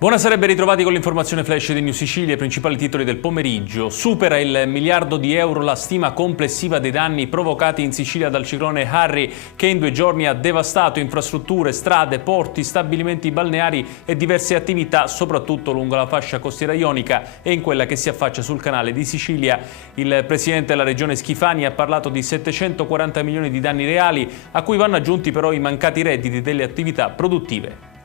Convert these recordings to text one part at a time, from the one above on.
Buonasera e ben ritrovati con l'informazione flash di New Sicilia, i principali titoli del pomeriggio. Supera il miliardo di euro la stima complessiva dei danni provocati in Sicilia dal ciclone Harry, che in 2 giorni ha devastato infrastrutture, strade, porti, stabilimenti balneari e diverse attività, soprattutto lungo la fascia costiera ionica e in quella che si affaccia sul canale di Sicilia. Il presidente della regione Schifani ha parlato di 740 milioni di danni reali, a cui vanno aggiunti però i mancati redditi delle attività produttive.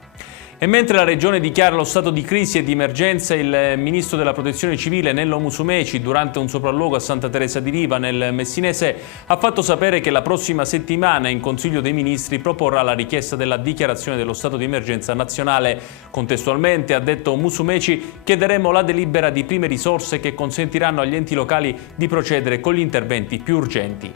E mentre la Regione dichiara lo stato di crisi e di emergenza, il ministro della Protezione Civile Nello Musumeci, durante un sopralluogo a Santa Teresa di Riva nel Messinese, ha fatto sapere che la prossima settimana in Consiglio dei Ministri proporrà la richiesta della dichiarazione dello stato di emergenza nazionale. Contestualmente, ha detto Musumeci, chiederemo la delibera di prime risorse che consentiranno agli enti locali di procedere con gli interventi più urgenti.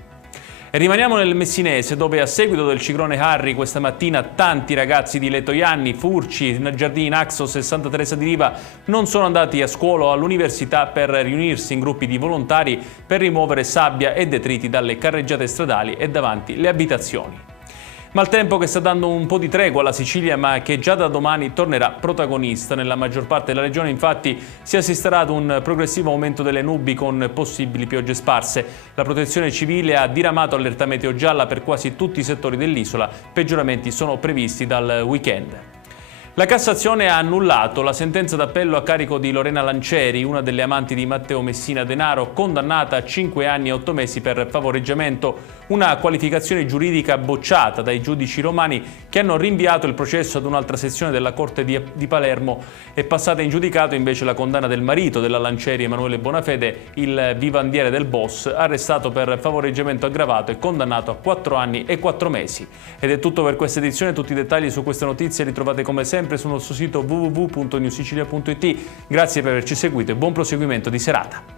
E rimaniamo nel Messinese, dove a seguito del ciclone Harry questa mattina tanti ragazzi di Letojanni, Furci, Giardini Naxos e Santa Teresa di Riva non sono andati a scuola o all'università per riunirsi in gruppi di volontari per rimuovere sabbia e detriti dalle carreggiate stradali e davanti le abitazioni. Maltempo che sta dando un po' di tregua alla Sicilia, ma che già da domani tornerà protagonista. Nella maggior parte della regione infatti si assisterà ad un progressivo aumento delle nubi con possibili piogge sparse. La Protezione Civile ha diramato allerta meteo gialla per quasi tutti i settori dell'isola, peggioramenti sono previsti dal weekend. La Cassazione ha annullato la sentenza d'appello a carico di Lorena Lancieri, una delle amanti di Matteo Messina Denaro, condannata a 5 anni e 8 mesi per favoreggiamento, una qualificazione giuridica bocciata dai giudici romani che hanno rinviato il processo ad un'altra sezione della Corte di Palermo. È passata in giudicato invece la condanna del marito della Lancieri, Emanuele Bonafede, il vivandiere del boss, arrestato per favoreggiamento aggravato e condannato a 4 anni e 4 mesi. Ed è tutto per questa edizione, tutti i dettagli su queste notizie li trovate come sempre sul nostro sito www.newsicilia.it. Grazie per averci seguito e buon proseguimento di serata.